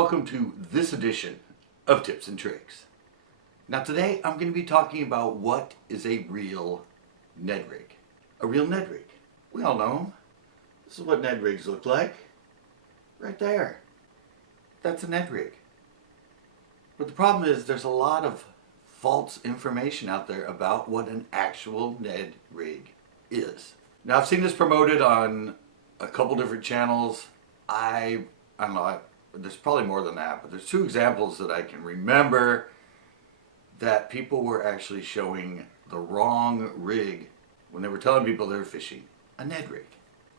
welcome to this edition of Tips and Tricks. Now today I'm going to be talking about what is a real Ned rig. A real Ned rig. We all know them. This is what Ned rigs look like. Right there. That's a Ned rig. But the problem is there's a lot of false information out there about what an actual Ned rig is. Now I've seen this promoted on a couple different channels. I don't know, there's probably more than that, but there's two examples that I can remember that people were actually showing the wrong rig when they were telling people they were fishing a Ned rig.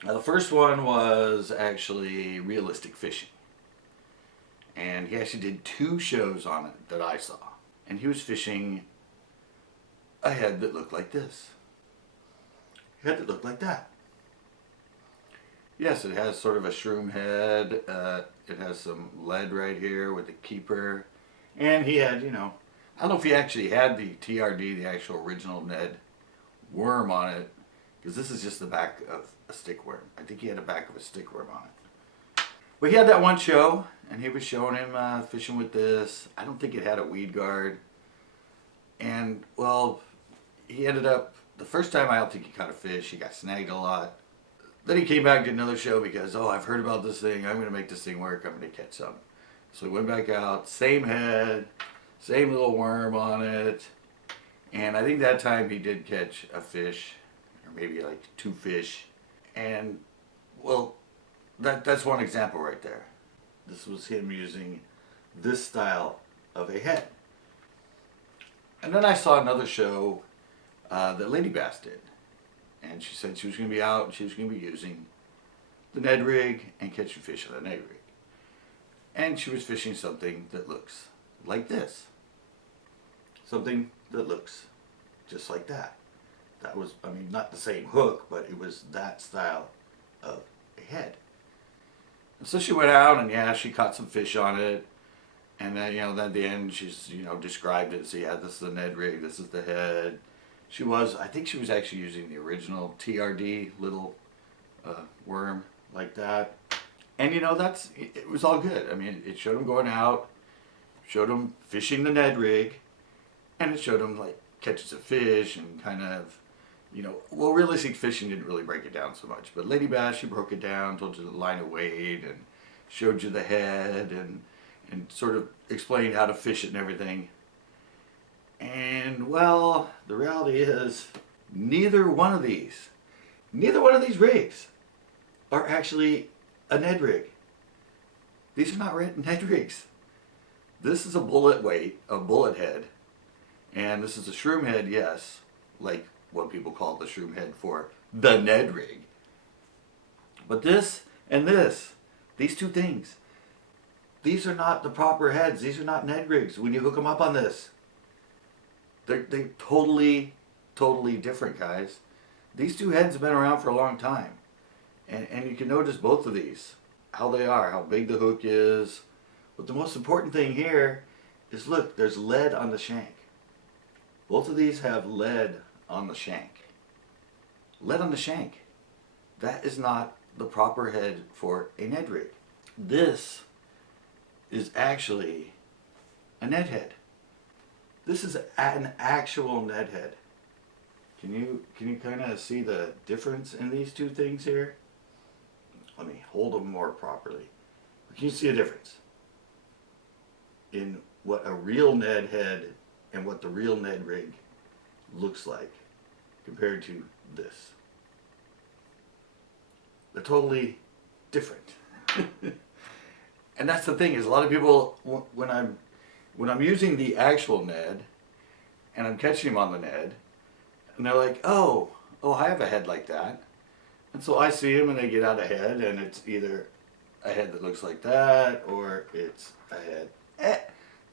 Now the first one was actually realistic fishing. And he actually did two shows on it that I saw. And he was fishing a head that looked like this. A head that looked like that. Yes, it has sort of a shroom head. It has some lead right here with the keeper. And he had, I don't know if he actually had the TRD, the actual original Ned worm on it, because this is just the back of a stick worm. I think he had a back of a stick worm on it. But he had that one show, and he was showing him fishing with this. I don't think it had a weed guard. And, well, he ended up, the first time I don't think he caught a fish. He got snagged a lot. Then he came back to another show because, oh, I've heard about this thing. I'm going to make this thing work. I'm going to catch some. So he went back out, same head, same little worm on it. And I think that time he did catch a fish, or maybe like two fish. And, well, that's one example right there. This was him using this style of a head. And then I saw another show that Lady Bass did. And she said she was going to be out and she was going to be using the Ned rig and catching fish on the Ned rig. And she was fishing something that looks like this. Something that looks just like that. That was, not the same hook, but it was that style of a head. And so she went out and yeah, she caught some fish on it. And then, then at the end she's, described it. So yeah, this is the Ned rig, this is the head. I think she was actually using the original TRD little worm like that. And it was all good. It showed him going out, showed him fishing the Ned rig, and it showed him like catching some fish and kind of, well, realistic fishing didn't really break it down so much. But Lady Bass, she broke it down, told you the line of weight and showed you the head and sort of explained how to fish it and everything. And, well, the reality is neither one of these rigs are actually a Ned rig. These are not Ned rigs. This is a bullet weight, a bullet head, and this is a shroom head, yes, like what people call the shroom head for the Ned rig. But this and this, these two things, these are not the proper heads. These are not Ned rigs when you hook them up on this. They're totally different, guys. These two heads have been around for a long time. And you can notice both of these, how they are, how big the hook is. But the most important thing here is, look, there's lead on the shank. Both of these have lead on the shank. Lead on the shank. That is not the proper head for a Ned rig. This is actually a Ned head. This is an actual Ned head. Can you kind of see the difference in these two things here? Let me hold them more properly. Can you see a difference in what a real Ned head and what the real Ned rig looks like compared to this? They're totally different. And that's the thing, is a lot of people, when I'm using the actual Ned and I'm catching him on the Ned, and they're like, oh, I have a head like that. And so I see him and they get out a head, and it's either a head that looks like that, or it's a head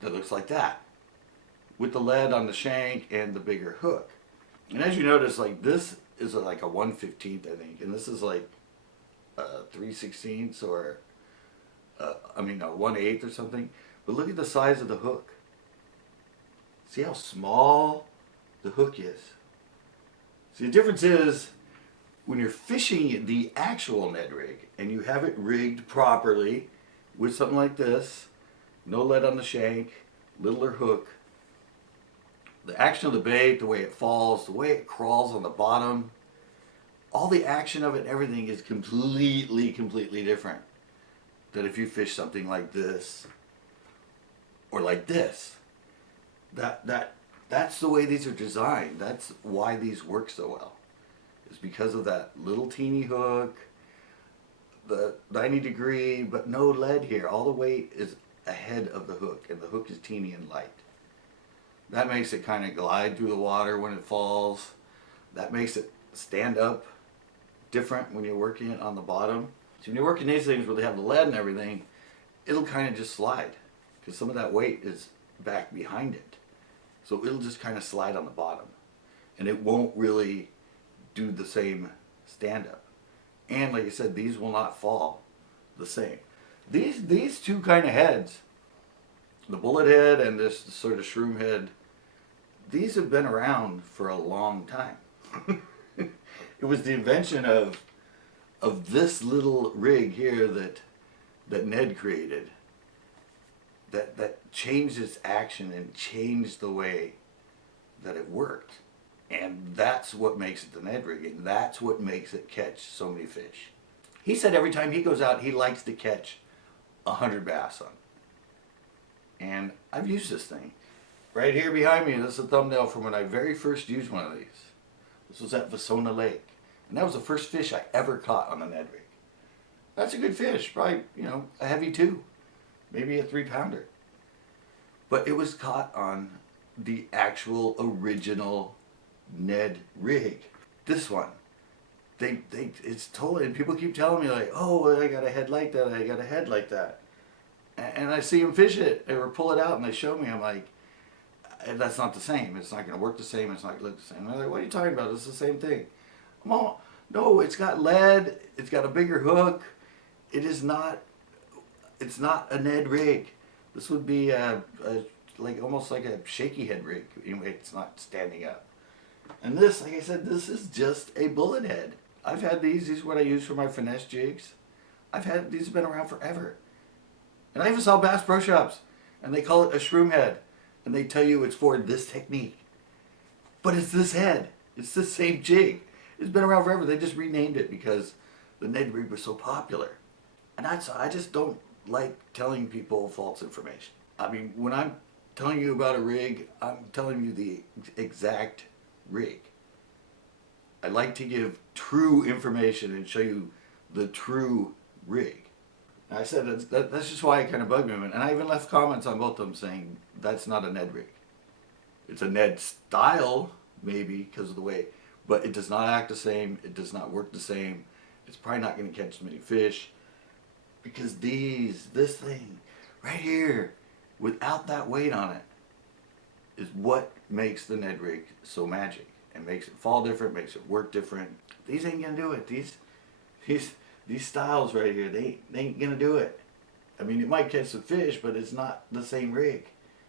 that looks like that, with the lead on the shank and the bigger hook. And as you notice, like, this is like a 1/15, I think, and this is like 3/16 or a 1/8 or something. But look at the size of the hook. See how small the hook is. See, the difference is when you're fishing the actual Ned rig and you have it rigged properly with something like this, no lead on the shank, littler hook. The action of the bait, the way it falls, the way it crawls on the bottom, all the action of it and everything is completely different than if you fish something like this or like this. That's the way these are designed. That's why these work so well. It's because of that little teeny hook, the 90-degree, but no lead here. All the weight is ahead of the hook, and the hook is teeny and light. That makes it kind of glide through the water when it falls. That makes it stand up different when you're working it on the bottom. So when you're working these things where they have the lead and everything, it'll kind of just slide because some of that weight is back behind it. So it'll just kind of slide on the bottom, and it won't really do the same stand up. And like I said, these will not fall the same. These two kind of heads, the bullet head and this sort of shroom head, these have been around for a long time. It was the invention of this little rig here that Ned created that changed its action and changed the way that it worked. And that's what makes it the Ned rig, and that's what makes it catch so many fish. He said every time he goes out, he likes to catch 100 bass on. And I've used this thing. Right here behind me, this is a thumbnail from when I very first used one of these. This was at Vasona Lake. And that was the first fish I ever caught on the Ned rig. That's a good fish, probably, a heavy 2, maybe a 3-pounder. But it was caught on the actual original Ned rig. This one, it's totally, and people keep telling me like, oh, I got a head like that, I got a head like that. And I see them fish it, or pull it out, and they show me, I'm like, that's not the same. It's not going to work the same. It's not going to look the same. And they're like, what are you talking about? It's the same thing. No, it's got lead. It's got a bigger hook. It is not, it's not a Ned rig. This would be like almost like a shaky head rig. Anyway, it's not standing up. And this, like I said, this is just a bullet head. I've had these. These are what I use for my finesse jigs. These have been around forever. And I even saw Bass Pro Shops, and they call it a shroom head. And they tell you it's for this technique. But it's this head. It's the same jig. It's been around forever. They just renamed it because the Ned rig was so popular. And I just don't like telling people false information. I mean, when I'm telling you about a rig, I'm telling you the exact rig. I like to give true information and show you the true rig. I said that's just why it kind of bugged me. And I even left comments on both of them saying that's not a Ned rig. It's a Ned style, maybe, because of the way, but it does not act the same. It does not work the same. It's probably not going to catch as many fish because this thing right here, without that weight on it, is what makes the Ned rig so magic and makes it fall different, makes it work different. These ain't going to do it. These styles right here, they ain't gonna do it. I mean, it might catch some fish, but it's not the same rig.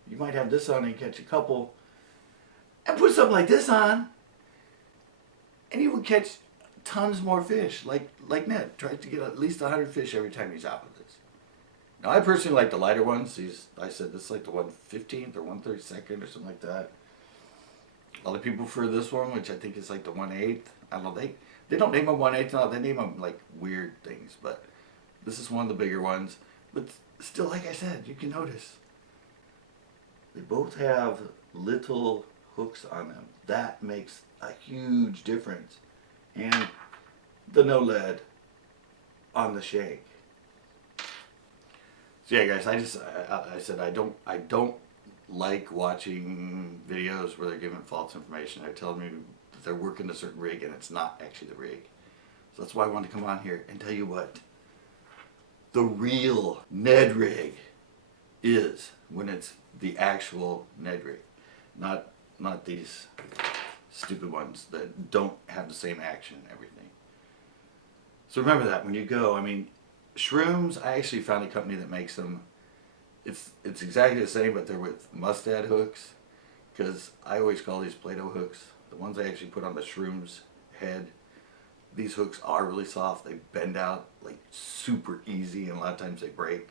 You might have this on and catch a couple, and put something like this on, and you would catch tons more fish. Like Ned tries to get at least 100 fish every time he's out with this. Now, I personally like the lighter ones. I said this is like the 1/15th or 1/32nd or something like that. Other people prefer this one, which I think is like the 1/8. I don't know. They don't name them 1/8 now. They name them like weird things, but this is one of the bigger ones. But still, like I said, you can notice they both have little hooks on them. That makes a huge difference. And the no lead on the shank. So yeah, guys, I said I don't like watching videos where they're giving false information. They're telling me they're working a certain rig and it's not actually the rig. So that's why I wanted to come on here and tell you what the real Ned rig is when it's the actual Ned rig. Not these stupid ones that don't have the same action and everything. So remember that when you go. I mean, shrooms, I actually found a company that makes them. It's exactly the same, but they're with mustad hooks, because I always call these Play-Doh hooks. The ones I actually put on the shroom's head, these hooks are really soft. They bend out like super easy, and a lot of times they break.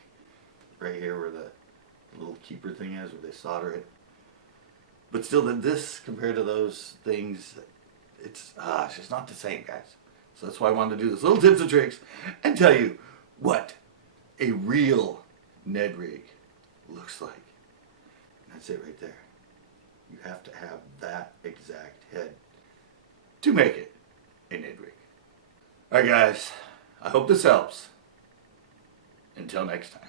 Right here where the little keeper thing is where they solder it. But still, this compared to those things, it's just not the same, guys. So that's why I wanted to do this little tips and tricks and tell you what a real Ned rig looks like. And that's it right there. You have to have that exact head to make it a Ned rig. Alright guys, I hope this helps. Until next time.